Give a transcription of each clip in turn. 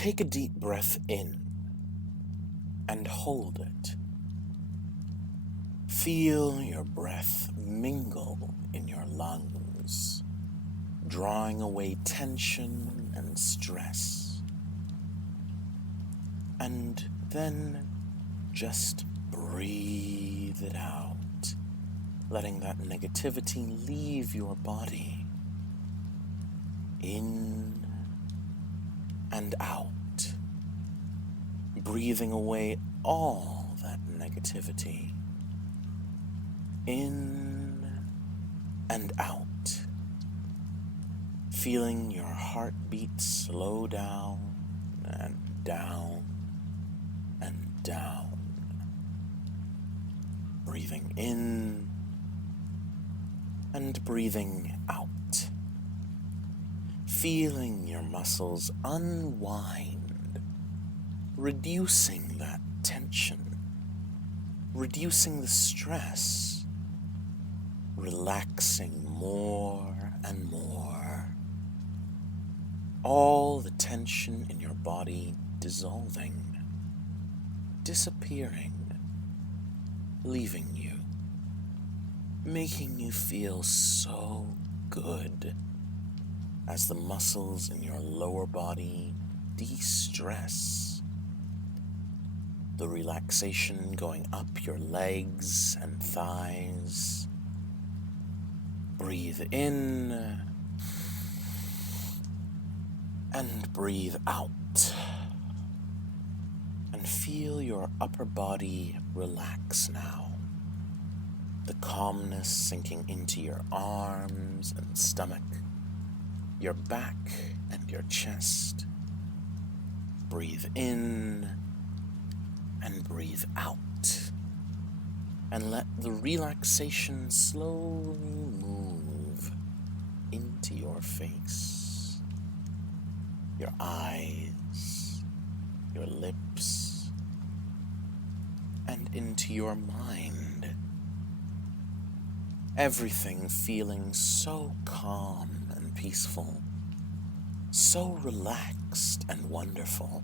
Take a deep breath in and hold it. Feel your breath mingle in your lungs, drawing away tension and stress. And then just breathe it out, letting that negativity leave your body. In and out, breathing away all that negativity. In and out, feeling your heartbeat slow down and down and down. Breathing in and breathing out. Feeling your muscles unwind, reducing that tension, reducing the stress, relaxing more and more. All the tension in your body dissolving, disappearing, leaving you, making you feel so good as the muscles in your lower body de-stress. The relaxation going up your legs and thighs. Breathe in and breathe out. And feel your upper body relax now. The calmness sinking into your arms and stomach, your back and your chest. Breathe in and breathe out. And let the relaxation slowly move into your face, your eyes, your lips, and into your mind. Everything feeling so calm and peaceful, so relaxed and wonderful.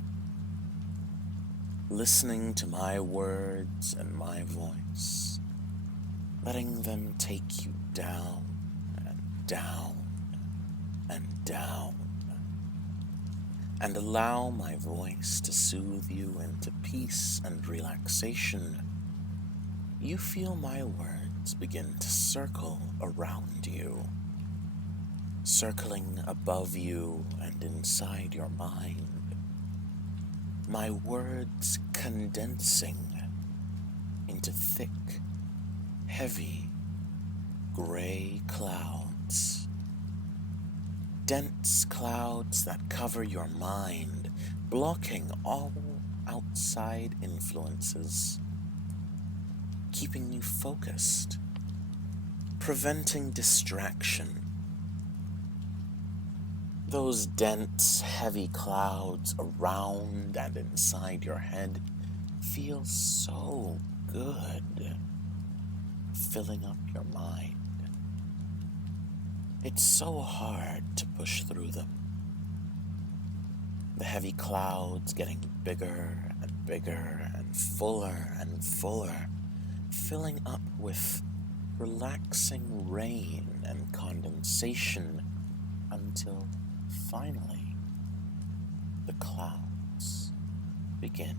Listening to my words and my voice, letting them take you down and down and down, and allow my voice to soothe you into peace and relaxation. You feel my words begin to circle around you, circling above you and inside your mind. My words condensing into thick, heavy, gray clouds. Dense clouds that cover your mind, blocking all outside influences, keeping you focused, preventing distraction. Those dense, heavy clouds around and inside your head feel so good, filling up your mind. It's so hard to push through them. The heavy clouds getting bigger and bigger and fuller, filling up with relaxing rain and condensation until finally the clouds begin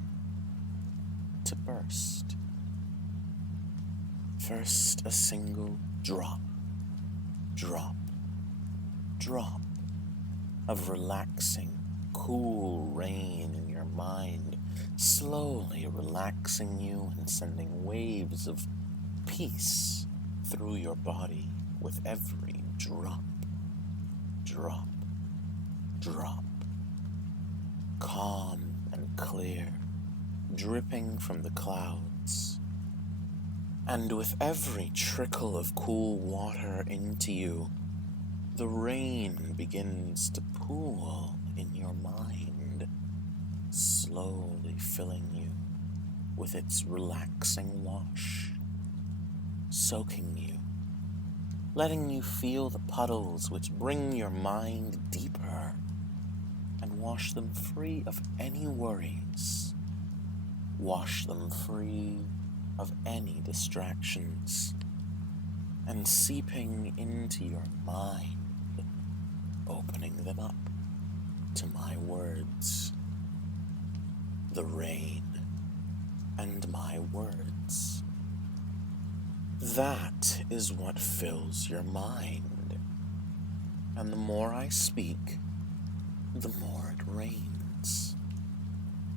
to burst. First a single drop, drop, drop of relaxing, cool rain in your mind, slowly relaxing you and sending waves of peace through your body with every drop, drop, drop. Calm and clear, dripping from the clouds. And with every trickle of cool water into you, the rain begins to pool in your mind, slowly filling you with its relaxing wash, soaking you, letting you feel the puddles which bring your mind deeper and wash them free of any worries. Wash them free of any distractions, and seeping into your mind, opening them up to my words, the rain and my words. That is what fills your mind, and the more I speak, the more it rains,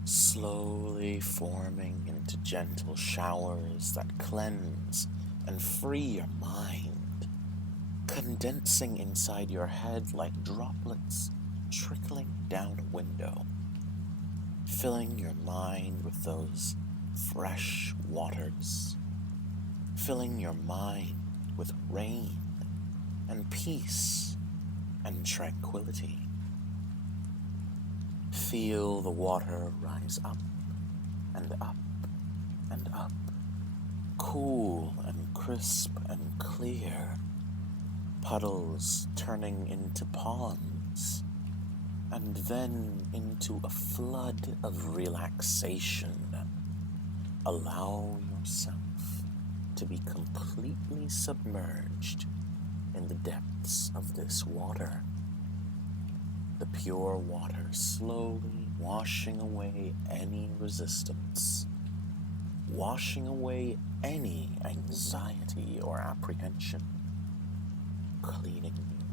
slowly forming into gentle showers that cleanse and free your mind, condensing inside your head like droplets trickling down a window, filling your mind with those fresh waters, filling your mind with rain and peace and tranquility. Feel the water rise up and up and up, cool and crisp and clear, puddles turning into ponds, and then into a flood of relaxation. Allow yourself to be completely submerged in the depths of this water. The pure water slowly washing away any resistance, washing away any anxiety or apprehension, cleaning you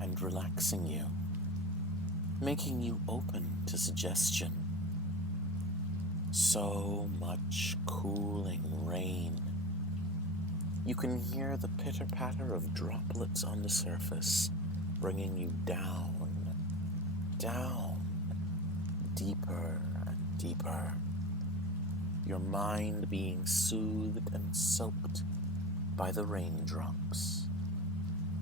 and relaxing you, making you open to suggestion. So much cooling rain. You can hear the pitter-patter of droplets on the surface, bringing you down, deeper and deeper. Your mind being soothed and soaked by the raindrops.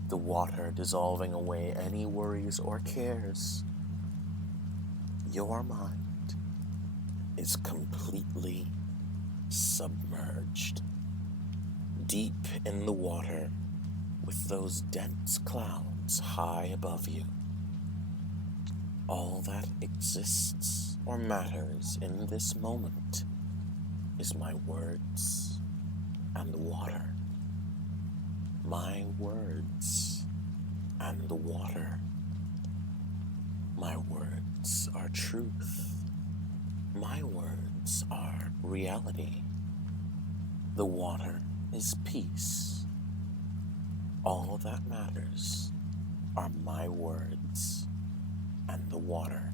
The water dissolving away any worries or cares. Your mind is completely submerged, deep in the water with those dense clouds high above you. All that exists or matters in this moment is my words and the water. My words and the water. My words are truth. My words are reality. The water is peace. All that matters are my words and the water.